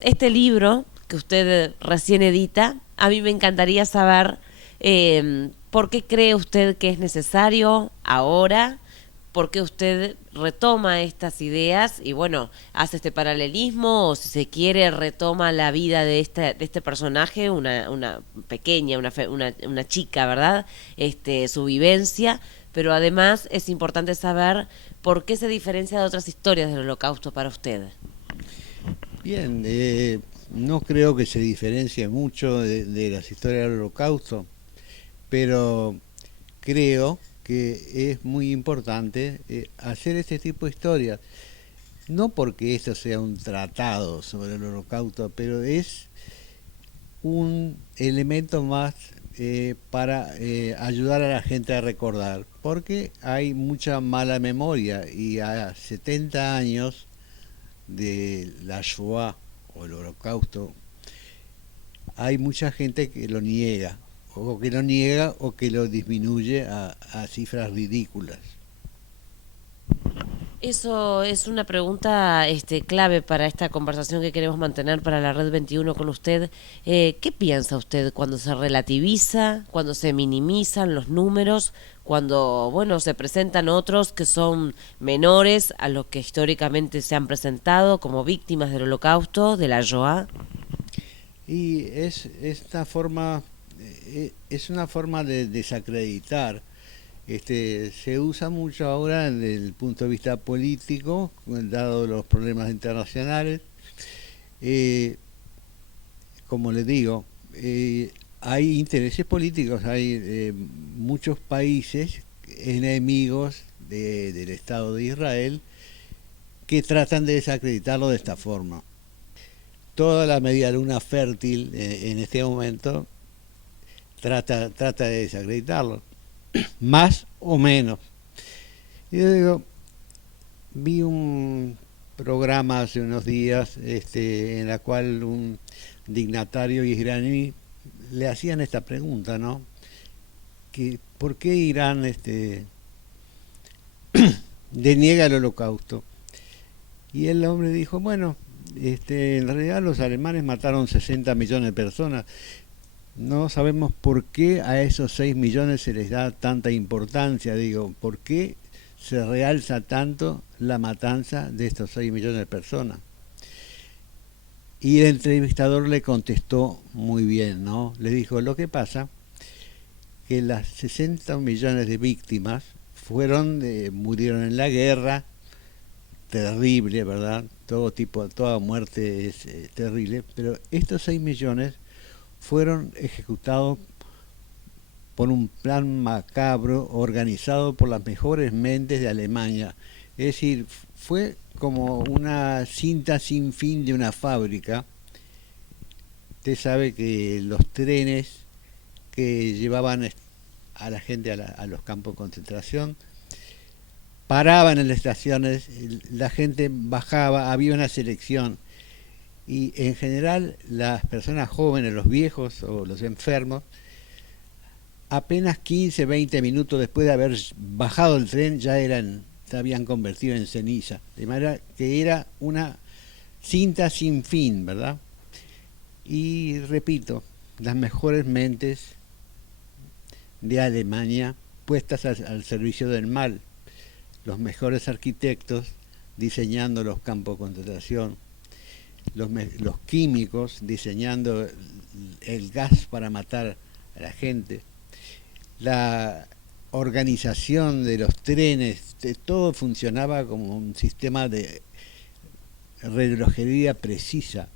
Este libro que usted recién edita, a mí me encantaría saber por qué cree usted que es necesario ahora, por qué usted retoma estas ideas y bueno, hace este paralelismo o si se quiere retoma la vida de este personaje, una pequeña, una chica, ¿verdad? Su vivencia, pero además es importante saber por qué se diferencia de otras historias del Holocausto para usted. Bien, no creo que se diferencie mucho de las historias del Holocausto, pero creo que es muy importante hacer este tipo de historias. No porque esto sea un tratado sobre el Holocausto, pero es un elemento más para ayudar a la gente a recordar, porque hay mucha mala memoria y a 70 años de la Shoah o el Holocausto hay mucha gente que lo niega, o que lo disminuye a cifras ridículas. Eso es una pregunta clave para esta conversación que queremos mantener para la Red 21 con usted. ¿Qué piensa usted cuando se relativiza, cuando se minimizan los números, cuando bueno se presentan otros que son menores a los que históricamente se han presentado como víctimas del Holocausto, de la Shoah? Y es una forma de desacreditar. Se usa mucho ahora desde el punto de vista político, dado los problemas internacionales. Eh, Como les digo, hay intereses políticos, hay muchos países enemigos del Estado de Israel que tratan de desacreditarlo de esta forma. Toda la media luna fértil en este momento trata de desacreditarlo, más o menos. Y yo digo, vi un programa hace unos días en la cual un dignatario israelí le hacían esta pregunta, ¿no? Que ¿por qué Irán deniega el holocausto? Y el hombre dijo, bueno, en realidad los alemanes mataron 60 millones de personas. No sabemos por qué a esos 6 millones se les da tanta importancia, digo, ¿por qué se realza tanto la matanza de estos 6 millones de personas? Y el entrevistador le contestó muy bien, ¿no? Le dijo, lo que pasa que las 60 millones de víctimas murieron en la guerra, terrible, ¿verdad? Todo tipo, toda muerte es terrible, pero estos 6 millones fueron ejecutados por un plan macabro organizado por las mejores mentes de Alemania. Es decir, fue como una cinta sin fin de una fábrica. Usted sabe que los trenes que llevaban a la gente a los campos de concentración paraban en las estaciones, la gente bajaba, había una selección y en general las personas jóvenes, los viejos o los enfermos, apenas 15, 20 minutos después de haber bajado el tren se habían convertido en ceniza, de manera que era una cinta sin fin, ¿verdad? Y repito, las mejores mentes de Alemania puestas al servicio del mal, los mejores arquitectos diseñando los campos de concentración, los químicos diseñando el gas para matar a la gente, la organización de los trenes, todo funcionaba como un sistema de relojería precisa.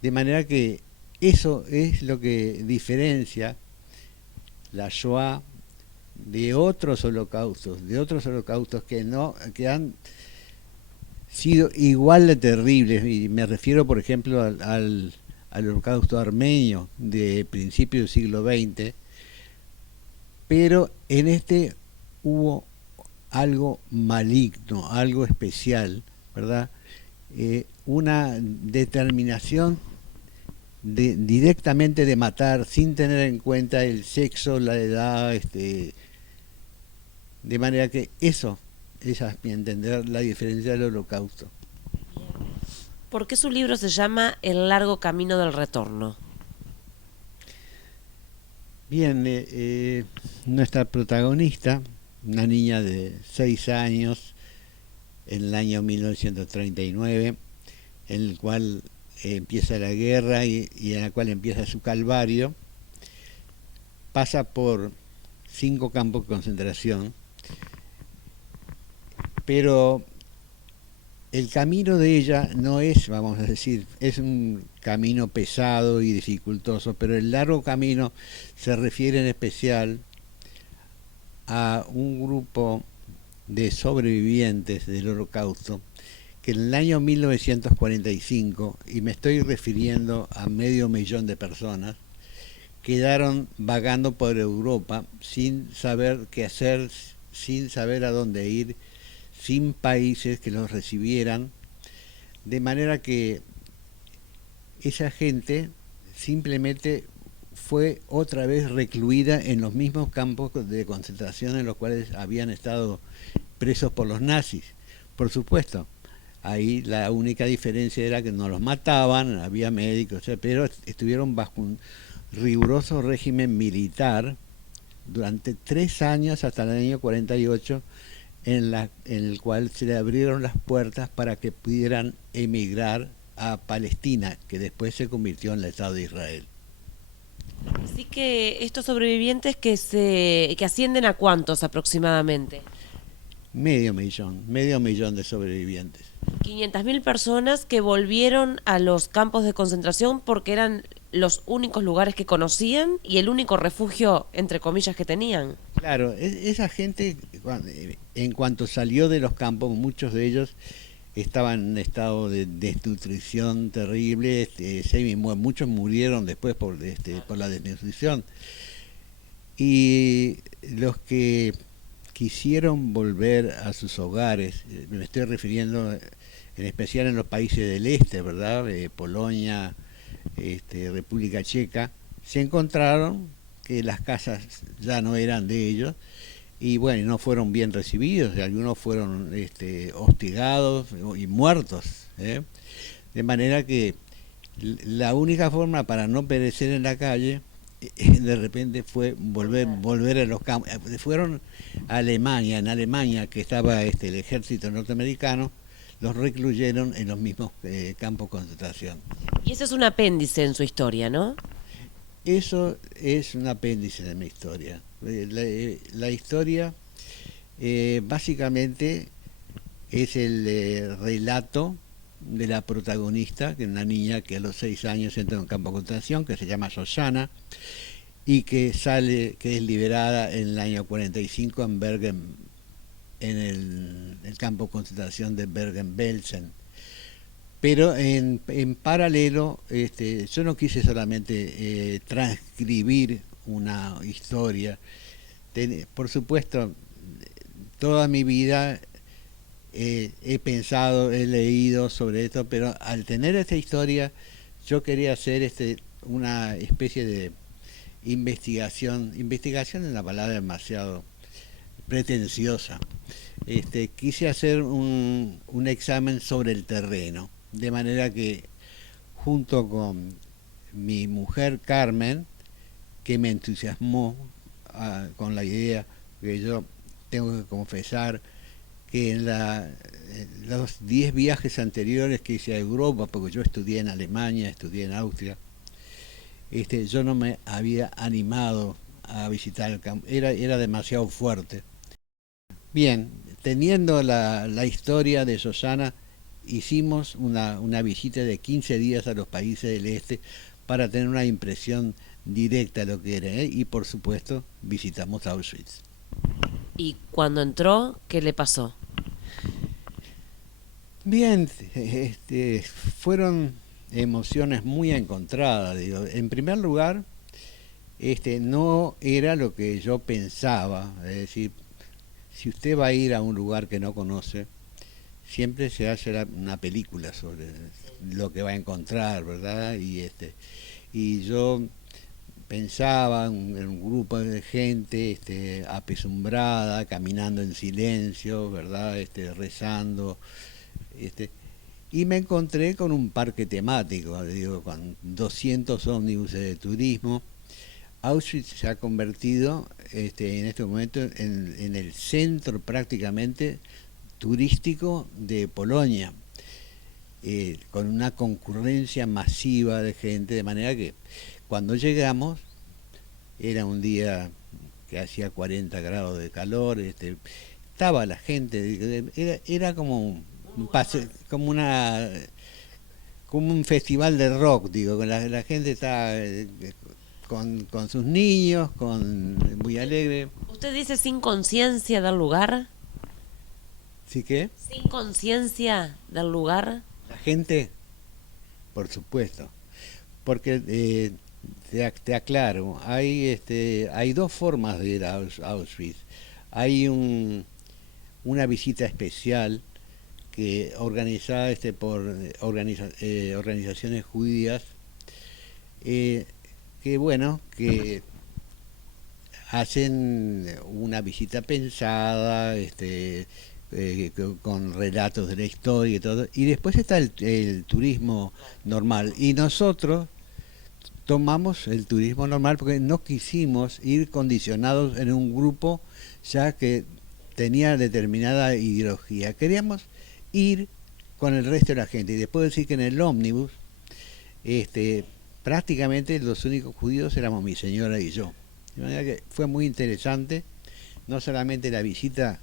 De manera que eso es lo que diferencia la Shoah de otros holocaustos que no, que han sido igual de terribles, y me refiero por ejemplo al holocausto armenio de principios del siglo XX, pero en este hubo algo maligno, algo especial, ¿verdad? Una determinación directamente de matar sin tener en cuenta el sexo, la edad, de manera que eso es a mi entender la diferencia del holocausto. ¿Por qué su libro se llama El largo camino del retorno? Bien, nuestra protagonista, una niña de 6 años, en el año 1939, en el cual empieza la guerra y en la cual empieza su calvario, pasa por 5 campos de concentración, pero el camino de ella no es, vamos a decir, es un camino pesado y dificultoso, pero el largo camino se refiere en especial a un grupo de sobrevivientes del Holocausto que en el año 1945, y me estoy refiriendo a medio millón de personas, quedaron vagando por Europa sin saber qué hacer, sin saber a dónde ir, sin países que los recibieran, de manera que esa gente simplemente fue otra vez recluida en los mismos campos de concentración en los cuales habían estado presos por los nazis. Por supuesto, ahí la única diferencia era que no los mataban, había médicos, pero estuvieron bajo un riguroso régimen militar durante 3 años hasta el año 48, en el cual se le abrieron las puertas para que pudieran emigrar a Palestina, que después se convirtió en el Estado de Israel. Así que estos sobrevivientes que ascienden a cuántos aproximadamente. Medio millón de sobrevivientes. 500.000 personas que volvieron a los campos de concentración porque eran los únicos lugares que conocían y el único refugio, entre comillas, que tenían. Claro, esa gente, en cuanto salió de los campos, muchos de ellos estaban en un estado de desnutrición terrible, muchos murieron después por la desnutrición. Y los que quisieron volver a sus hogares, me estoy refiriendo en especial en los países del este, ¿verdad? Polonia, República Checa, se encontraron que las casas ya no eran de ellos y bueno, no fueron bien recibidos, y algunos fueron hostigados y muertos, ¿eh? De manera que la única forma para no perecer en la calle de repente fue volver a los campos. Fueron a Alemania, en Alemania que estaba el ejército norteamericano, los recluyeron en los mismos campos de concentración. Y ese es un apéndice en su historia, ¿no? Eso es un apéndice de mi historia. La historia básicamente es el relato de la protagonista, que es una niña que a los 6 años entra en un campo de concentración, que se llama Shoshana, y que es liberada en el año 45 en Bergen, en el campo de concentración de Bergen-Belsen. Pero en paralelo, yo no quise solamente transcribir una historia. Por supuesto, toda mi vida he pensado, he leído sobre esto, pero al tener esta historia, yo quería hacer una especie de investigación. Investigación es una palabra demasiado pretenciosa. Quise hacer un examen sobre el terreno, de manera que junto con mi mujer Carmen, que me entusiasmó con la idea, que yo tengo que confesar que en los 10 viajes anteriores que hice a Europa, porque yo estudié en Alemania, estudié en Austria, yo no me había animado a visitar el campo, era demasiado fuerte. Bien, teniendo la historia de Susana, hicimos una visita de 15 días a los países del este para tener una impresión directa de lo que era, ¿eh? Y por supuesto visitamos Auschwitz. Y cuando entró, ¿qué le pasó? Bien, fueron emociones muy encontradas, digo. En primer lugar, no era lo que yo pensaba, es decir, si usted va a ir a un lugar que no conoce, siempre se hace una película sobre lo que va a encontrar, ¿verdad? Y yo pensaba en un grupo de gente apesumbrada, caminando en silencio, ¿verdad? Rezando, este, y me encontré con un parque temático, digo, con 200 ómnibus de turismo. Auschwitz se ha convertido en este momento en el centro prácticamente turístico de Polonia, con una concurrencia masiva de gente, de manera que cuando llegamos era un día que hacía 40 grados de calor, estaba la gente, era como un como una como un festival de rock, digo, la gente está con sus niños, muy alegre. ¿Usted dice sin conciencia del lugar? ¿Sí que? ¿Sin conciencia del lugar? La gente, por supuesto, porque te aclaro, hay dos formas de ir a Auschwitz. Hay una visita especial que organizada por organizaciones judías, que bueno, que hacen una visita pensada, con relatos de la historia y todo, y después está el turismo normal, y nosotros tomamos el turismo normal porque no quisimos ir condicionados en un grupo ya que tenía determinada ideología, queríamos ir con el resto de la gente, y después decir que en el ómnibus prácticamente los únicos judíos éramos mi señora y yo, de manera que fue muy interesante no solamente la visita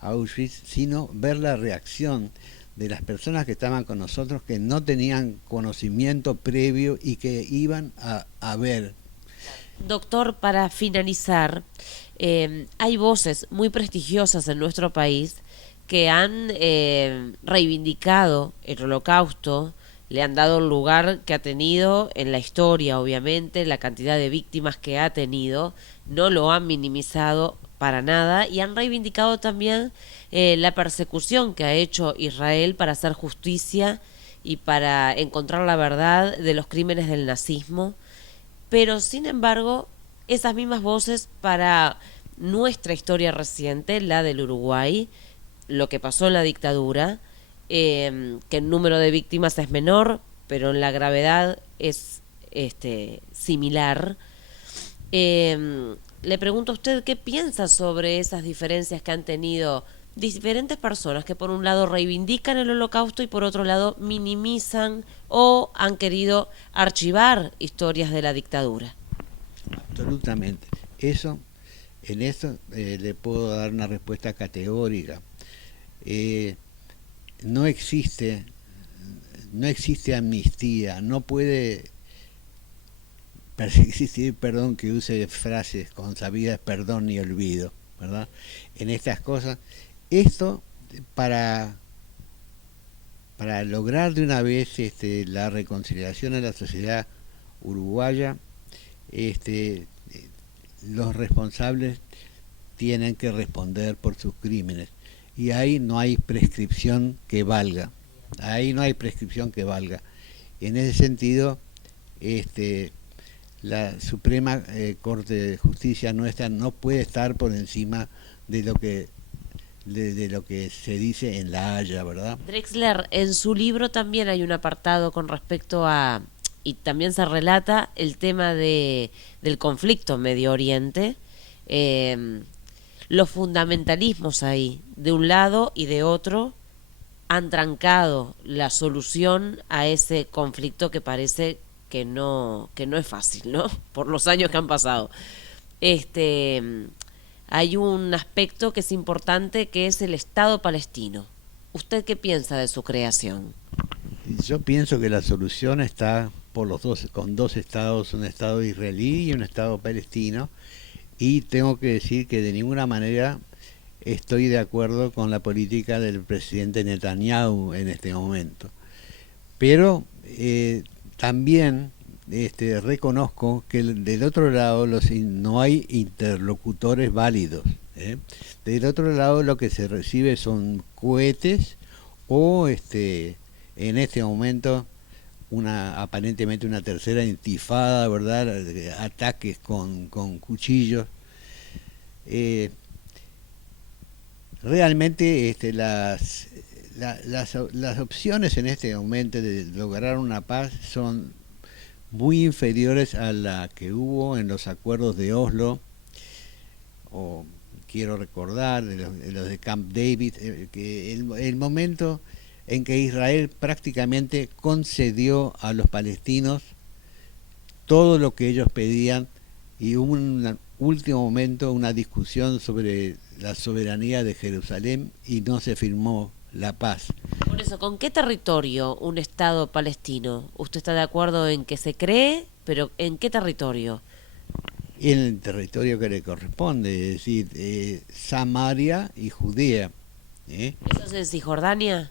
a Auschwitz, sino ver la reacción de las personas que estaban con nosotros, que no tenían conocimiento previo y que iban a ver. Doctor, para finalizar, hay voces muy prestigiosas en nuestro país que han reivindicado el Holocausto, le han dado el lugar que ha tenido en la historia, obviamente, la cantidad de víctimas que ha tenido, no lo han minimizado para nada y han reivindicado también la persecución que ha hecho Israel para hacer justicia y para encontrar la verdad de los crímenes del nazismo. Pero sin embargo, esas mismas voces para nuestra historia reciente, la del Uruguay, lo que pasó en la dictadura, que el número de víctimas es menor, pero en la gravedad es similar. Le pregunto a usted qué piensa sobre esas diferencias que han tenido diferentes personas que por un lado reivindican el Holocausto y por otro lado minimizan o han querido archivar historias de la dictadura. Absolutamente. En eso le puedo dar una respuesta categórica. Eh, no existe, no existe amnistía, no puede existir, perdón, que use frases consabidas, perdón ni olvido, ¿verdad? En estas cosas, esto para para lograr de una vez la reconciliación en la sociedad uruguaya, este, los responsables tienen que responder por sus crímenes. Y ahí no hay prescripción que valga. Ahí no hay prescripción que valga. En ese sentido, la Suprema Corte de Justicia nuestra no puede estar por encima de lo que de lo que se dice en La Haya, ¿verdad? Drexler, en su libro también hay un apartado con respecto a, y también se relata el tema del conflicto en Medio Oriente, los fundamentalismos ahí, de un lado y de otro, han trancado la solución a ese conflicto que parece que no es fácil, ¿no? Por los años que han pasado. Hay un aspecto que es importante, que es el Estado palestino. ¿Usted qué piensa de su creación? Yo pienso que la solución está por los dos, con dos estados, un estado israelí y un estado palestino, y tengo que decir que de ninguna manera estoy de acuerdo con la política del presidente Netanyahu en este momento. Pero también reconozco que del otro lado no hay interlocutores válidos. Del otro lado lo que se recibe son cohetes o en este momento aparentemente una tercera intifada, ¿verdad? Ataques con cuchillos. Realmente las opciones en este momento de lograr una paz son muy inferiores a la que hubo en los acuerdos de Oslo, o quiero recordar de los de Camp David, que el momento en que Israel prácticamente concedió a los palestinos todo lo que ellos pedían, y hubo un último momento una discusión sobre la soberanía de Jerusalén y no se firmó la paz. Por eso, ¿con qué territorio un Estado palestino? ¿Usted está de acuerdo en que se cree, pero en qué territorio? En el territorio que le corresponde, es decir, Samaria y Judea. ¿Eh? ¿Eso es en Cisjordania?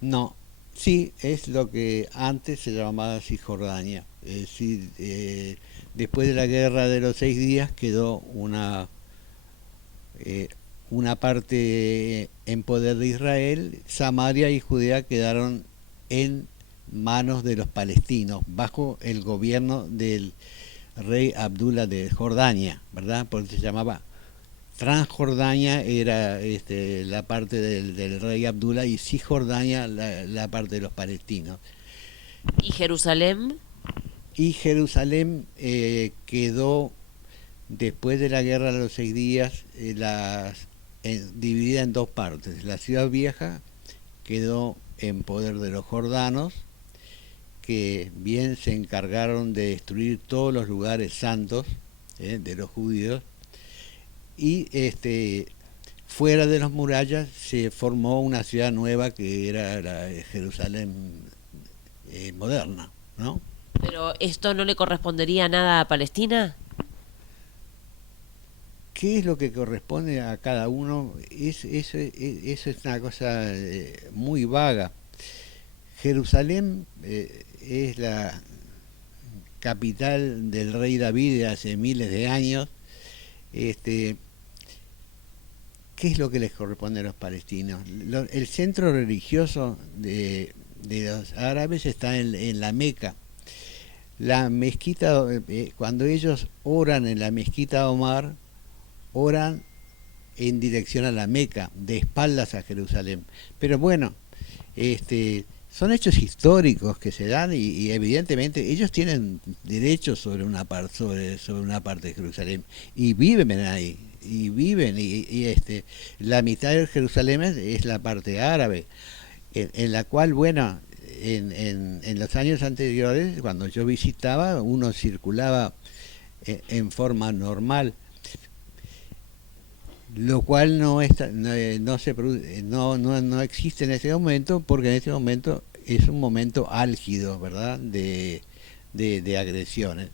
No, sí, es lo que antes se llamaba Cisjordania. Es decir, después de la guerra de los 6 días quedó una parte en poder de Israel. Samaria y Judea quedaron en manos de los palestinos, bajo el gobierno del rey Abdullah de Jordania, ¿verdad? Porque se llamaba Transjordania, era la parte del rey Abdullah, y Cisjordania la parte de los palestinos. ¿Y Jerusalén? Y Jerusalén quedó, después de la guerra de los 6 días, dividida en dos partes. La ciudad vieja quedó en poder de los jordanos, que bien se encargaron de destruir todos los lugares santos de los judíos, y fuera de las murallas se formó una ciudad nueva que era la Jerusalén moderna, ¿no? ¿Pero esto no le correspondería nada a Palestina? ¿Qué es lo que corresponde a cada uno? Eso es una cosa muy vaga. Jerusalén es la capital del rey David de hace miles de años. ¿Qué es lo que les corresponde a los palestinos? El centro religioso de los árabes está en la Meca. La mezquita, cuando ellos oran en la mezquita Omar, oran en dirección a la Meca, de espaldas a Jerusalén. Pero bueno, son hechos históricos que se dan, y evidentemente ellos tienen derechos sobre una parte de Jerusalén, y viven ahí, la mitad de Jerusalén es la parte árabe, en la cual, bueno, en los años anteriores, cuando yo visitaba, uno circulaba en forma normal, lo cual no existe en este momento, porque en este momento es un momento álgido, ¿verdad?, de agresiones.